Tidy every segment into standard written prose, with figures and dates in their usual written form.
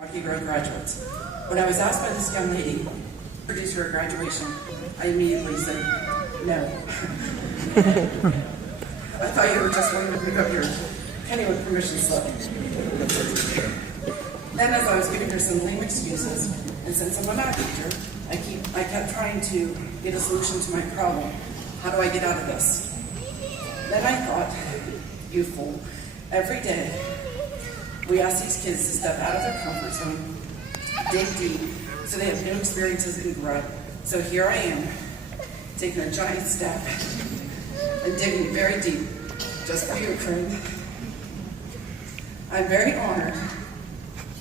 Rocky Road graduates. When I was asked by this young lady to introduce her at graduation, I immediately said, no. I thought you were just wanting to pick up your Kennywood permission slip. Then as I was giving her some lame excuses, and since I'm a math teacher, I kept trying to get a solution to my problem. How do I get out of this? Then I thought, you fool, every day we ask these kids to step out of their comfort zone, dig deep, so they have new experiences and grow. So here I am, taking a giant step and digging very deep, just for you, friend. I'm very honored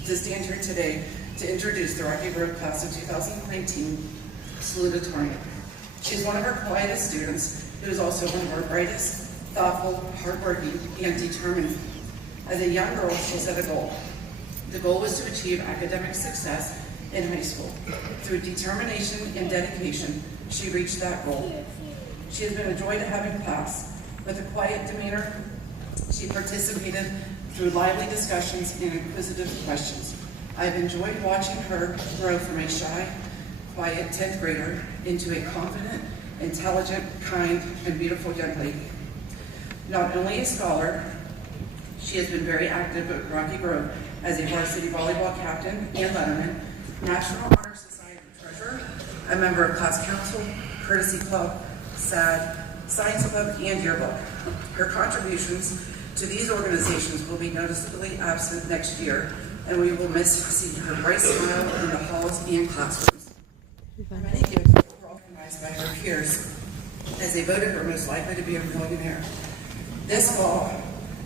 to stand here today to introduce the Rocky Road class of 2019 salutatorian. She's one of our quietest students, who is also one of our brightest, thoughtful, hardworking, and determined. As a young girl, she set a goal. The goal was to achieve academic success in high school. Through determination and dedication, she reached that goal. She has been a joy to have in class. With a quiet demeanor, she participated through lively discussions and inquisitive questions. I've enjoyed watching her grow from a shy, quiet 10th grader into a confident, intelligent, kind, and beautiful young lady. Not only a scholar, she has been very active at Rocky Grove as a varsity volleyball captain and letterman, National Honor Society treasurer, a member of class council, courtesy club, SAD, science club, and yearbook. Her contributions to these organizations will be noticeably absent next year, and we will miss seeing her bright smile in the halls and classrooms. Many gifts were recognized by her peers as they voted her most likely to be a millionaire. This fall,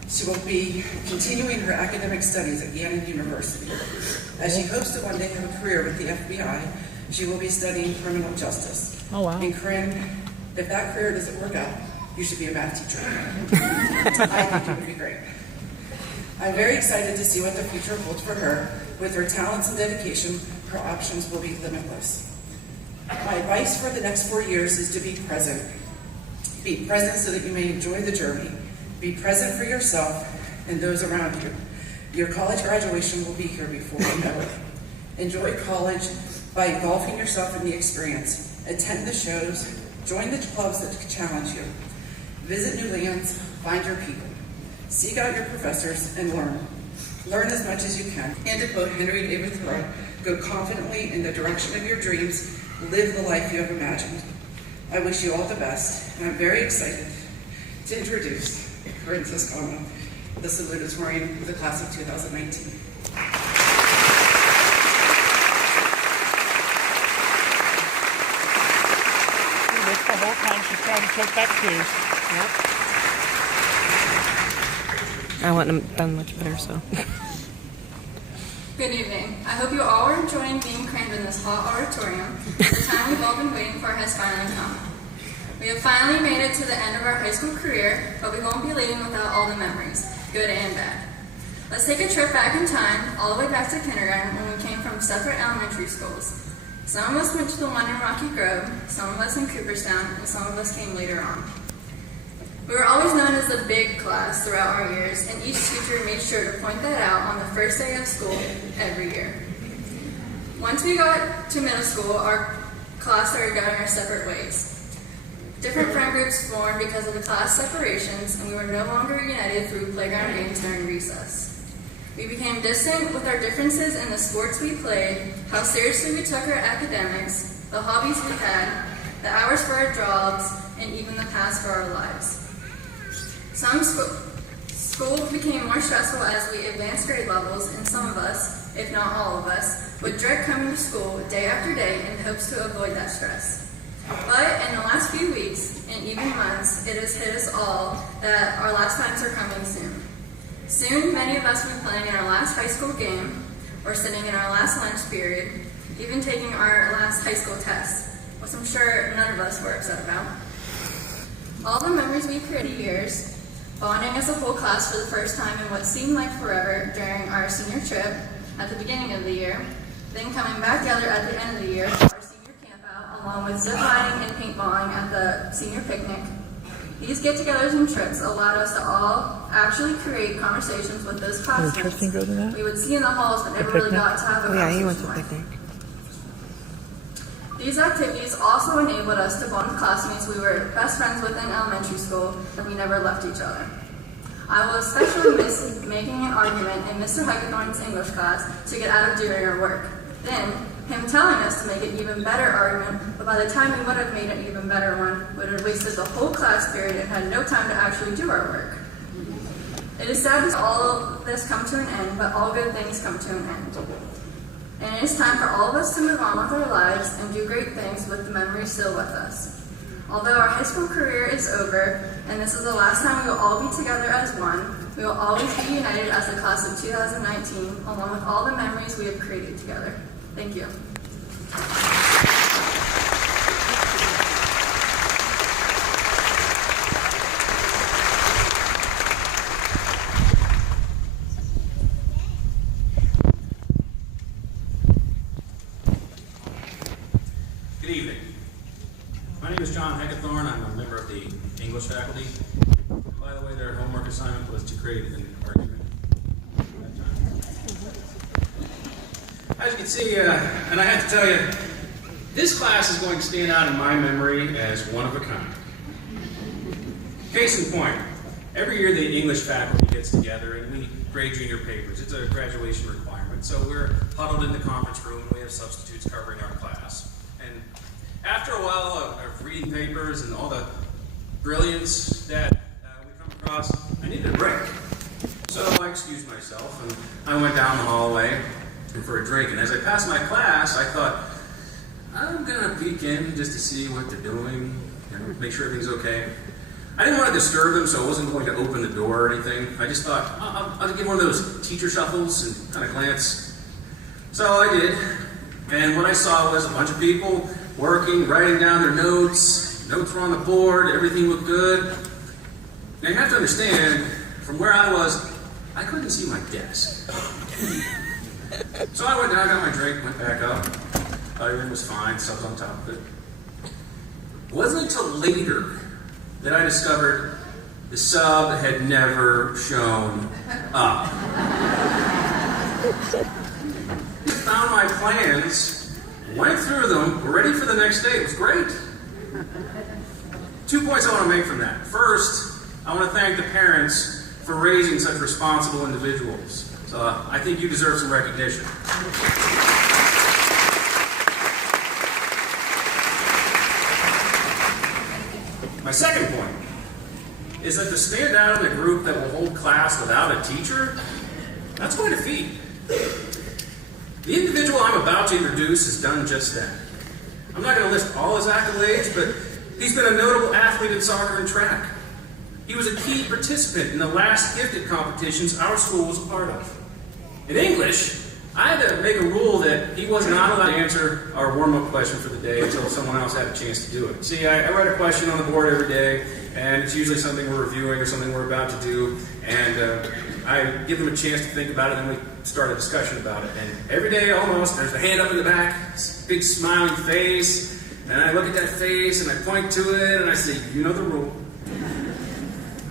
she will be continuing her academic studies at Gannon University. As she hopes to one day have a career with the FBI, she will be studying criminal justice. Oh, wow. And Corinne, if that career doesn't work out, you should be a math teacher. I think it would be great. I'm very excited to see what the future holds for her. With her talents and dedication, her options will be limitless. My advice for the next 4 years is to be present. Be present so that you may enjoy the journey. Be present for yourself and those around you. Your college graduation will be here before you know it. Enjoy college by engulfing yourself in the experience. Attend the shows, join the clubs that challenge you. Visit new lands, find your people. Seek out your professors and learn. Learn as much as you can. And to quote Henry David Thoreau, go confidently in the direction of your dreams, live the life you have imagined. I wish you all the best, and I'm very excited to introduce Corinne Toscano, the salutatorian of the class of 2019. The whole time she's trying to take that cue. Yep. I wouldn't have done much better, so. Good evening. I hope you all are enjoying being crammed in this hot auditorium. The time we've all been waiting for has finally come. We have finally made it to the end of our high school career, but we won't be leaving without all the memories, good and bad. Let's take a trip back in time, all the way back to kindergarten when we came from separate elementary schools. Some of us went to the one in Rocky Grove, some of us in Cooperstown, and some of us came later on. We were always known as the big class throughout our years, and each teacher made sure to point that out on the first day of school every year. Once we got to middle school, our class started going our separate ways. Different friend groups formed because of the class separations, and we were no longer united through playground games during recess. We became distant with our differences in the sports we played, how seriously we took our academics, the hobbies we had, the hours for our jobs, and even the paths for our lives. Some schools became more stressful as we advanced grade levels, and some of us, if not all of us, would dread coming to school day after day in hopes to avoid that stress. But in the last few weeks, and even months, it has hit us all that our last times are coming soon. Soon, many of us will be playing in our last high school game, or sitting in our last lunch period, even taking our last high school test, which I'm sure none of us were upset about. All the memories we created years, bonding as a whole class for the first time in what seemed like forever during our senior trip at the beginning of the year, then coming back together at the end of the year for our senior camp out, along with zip lining and paintballing at the senior picnic. These get-togethers and trips allowed us to all actually create conversations with those classmates Tristan go to that? we would see in the halls but never really picnic? got to have a Oh, yeah, he went to conversation the with. picnic. These activities also enabled us to bond with classmates we were best friends with in elementary school, and we never left each other. I will especially miss making an argument in Mr. Heckathorn's English class to get out of doing our work. Then, him telling us to make an even better argument, but by the time we would have made an even better one, we would have wasted the whole class period and had no time to actually do our work. It is sad to see all of this come to an end, but all good things come to an end. And it is time for all of us to move on with our lives and do great things with the memories still with us. Although our high school career is over, and this is the last time we will all be together as one, we will always be united as the class of 2019, along with all the memories we have created together. Thank you. Good evening. My name is John Heckathorn. I'm a member of the English faculty. And by the way, their homework assignment was to create an argument. As you can see, and I have to tell you, this class is going to stand out in my memory as one of a kind. Case in point, every year the English faculty gets together and we grade junior papers. It's a graduation requirement. So we're huddled in the conference room and we have substitutes covering our class. And after a while of reading papers and all the brilliance that we come across, I needed a break. So I excused myself and I went down the hallway for a drink. And as I passed my class, I thought, I'm going to peek in just to see what they're doing and make sure everything's okay. I didn't want to disturb them, so I wasn't going to open the door or anything. I just thought, I'll give one of those teacher shuffles and kind of glance. So I did. And what I saw was a bunch of people working, writing down their notes. Notes were on the board. Everything looked good. Now you have to understand, from where I was, I couldn't see my desk. So I went down, got my drink, went back up. Everything was fine, subs on top of it. It wasn't until later that I discovered the sub had never shown up. Found my plans, went through them, were ready for the next day. It was great. 2 points I want to make from that. First, I want to thank the parents for raising such responsible individuals. So I think you deserve some recognition. My second point is that to stand out in a group that will hold class without a teacher, that's quite a feat. The individual I'm about to introduce has done just that. I'm not going to list all his accolades, but he's been a notable athlete in soccer and track. He was a key participant in the last gifted competitions our school was a part of. In English, I had to make a rule that he was not allowed to answer our warm-up question for the day until someone else had a chance to do it. See, I write a question on the board every day, and it's usually something we're reviewing or something we're about to do, and I give them a chance to think about it, and then we start a discussion about it. And every day, almost, there's a hand up in the back, big smiling face, and I look at that face, and I point to it, and I say, you know the rule.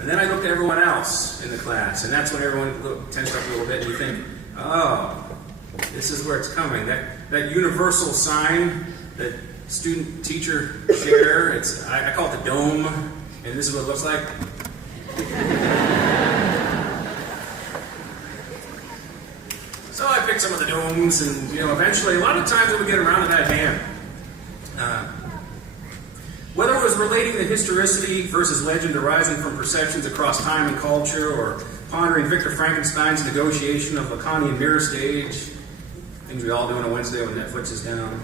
And then I look at everyone else in the class, and that's when everyone tensed up a little bit, and you think, oh, this is where it's coming. That universal sign that student-teacher share, I call it the dome, and this is what it looks like. So I picked some of the domes, and eventually, a lot of times we would get around to that hand. Whether it was relating the historicity versus legend arising from perceptions across time and culture, or pondering Victor Frankenstein's negotiation of Lacanian mirror stage, things we all do on a Wednesday when Netflix is down.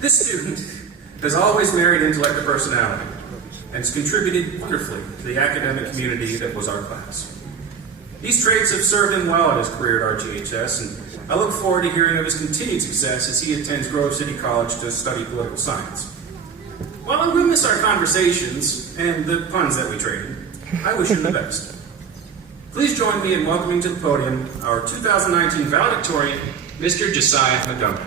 This student has always married intellect to personality and has contributed wonderfully to the academic community that was our class. These traits have served him well in his career at RGHS, and I look forward to hearing of his continued success as he attends Grove City College to study political science. While I will miss our conversations and the puns that we traded, I wish him the best. Please join me in welcoming to the podium our 2019 valedictorian, Mr. Josiah Montgomery.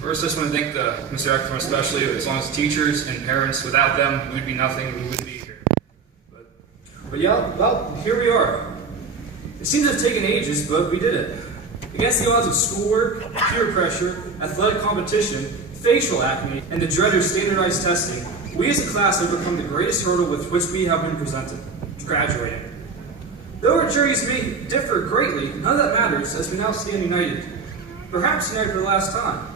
First, I just want to thank Mr. Ekstrom especially, as long as teachers and parents. Without them, we'd be nothing, we wouldn't be here. But yeah, well, here we are. It seems to have taken ages, but we did it. Against the odds of schoolwork, peer pressure, athletic competition, facial acne, and the dread of standardized testing, we as a class have overcome the greatest hurdle with which we have been presented, graduating. Though our journeys may differ greatly, none of that matters as we now stand united. Perhaps united for the last time.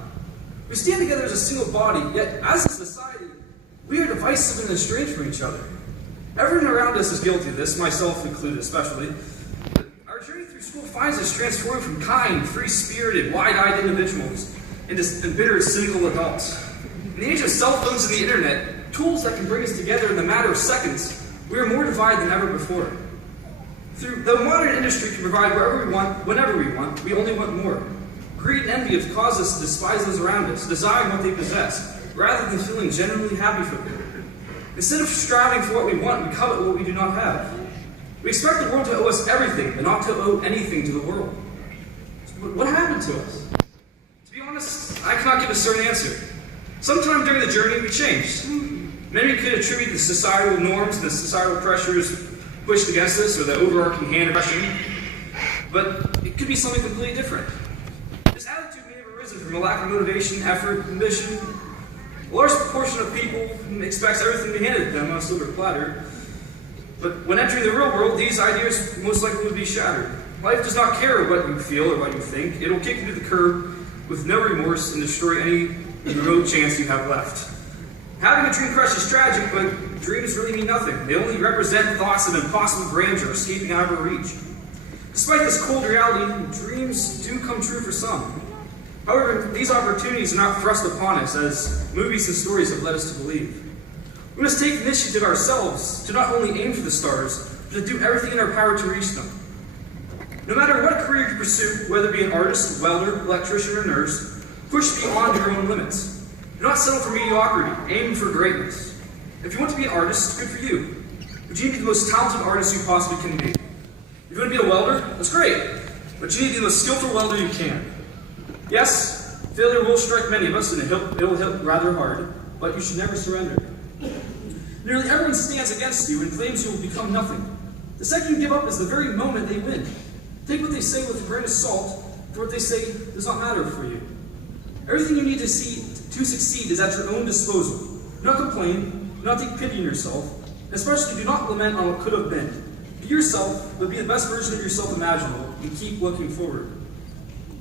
We stand together as a single body, yet as a society, we are divisive and estranged from each other. Everyone around us is guilty of this, myself included especially. Our journey through school finds us transformed from kind, free-spirited, wide-eyed individuals into embittered, cynical adults. In the age of cell phones and the internet, tools that can bring us together in the matter of seconds, we are more divided than ever before. Though modern industry can provide wherever we want, whenever we want, we only want more. Greed and envy have caused us to despise those around us, desiring what they possess, rather than feeling genuinely happy for them. Instead of striving for what we want, we covet what we do not have. We expect the world to owe us everything, but not to owe anything to the world. What happened to us? To be honest, I cannot give a certain answer. Sometime during the journey, we changed. Many could attribute the societal norms and the societal pressures pushed against us, or the overarching hand of pressure, but it could be something completely different. This attitude may have arisen from a lack of motivation, effort, ambition. A large proportion of people expects everything to be handed to them on a silver platter, but when entering the real world, these ideas most likely would be shattered. Life does not care what you feel or what you think. It will kick you to the curb with no remorse and destroy any remote chance you have left. Having a dream crush is tragic, but dreams really mean nothing. They only represent thoughts of impossible grandeur escaping out of our reach. Despite this cold reality, dreams do come true for some. However, these opportunities are not thrust upon us as movies and stories have led us to believe. We must take initiative ourselves to not only aim for the stars, but to do everything in our power to reach them. No matter what career you pursue, whether it be an artist, welder, electrician, or nurse, push beyond your own limits. Do not settle for mediocrity, aim for greatness. If you want to be an artist, good for you. But you need to be the most talented artist you possibly can be. If you want to be a welder, that's great. But you need to be the most skillful welder you can. Yes, failure will strike many of us, and it will hit rather hard, but you should never surrender. Nearly everyone stands against you and claims you will become nothing. The second you give up is the very moment they win. Take what they say with a grain of salt, for what they say does not matter for you. Everything you need to succeed is at your own disposal. Do not complain, do not take pity on yourself, and especially do not lament on what could have been. Be yourself, but be the best version of yourself imaginable, and keep looking forward.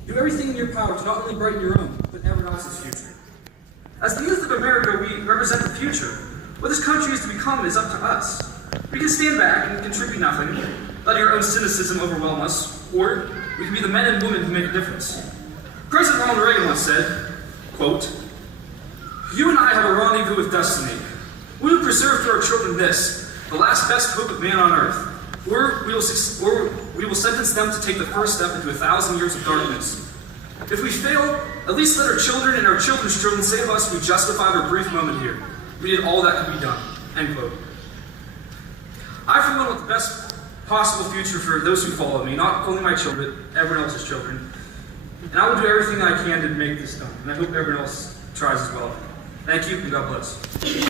Do everything in your power to not only brighten your own, but everyone else's future. As the youth of America, we represent the future. What this country is to become is up to us. We can stand back and contribute nothing, letting our own cynicism overwhelm us, or we can be the men and women who make a difference. President Ronald Reagan once said, quote, "You and I have a rendezvous with destiny. We will preserve to our children this, the last best hope of man on earth, or we will sentence them to take the first step into 1,000 years of darkness. If we fail, at least let our children and our children's children say of us we justified our brief moment here. We did all that could be done." End quote. I, for one, want the best possible future for those who follow me, not only my children, but everyone else's children. And I will do everything I can to make this done, and I hope everyone else tries as well. Thank you, and God bless.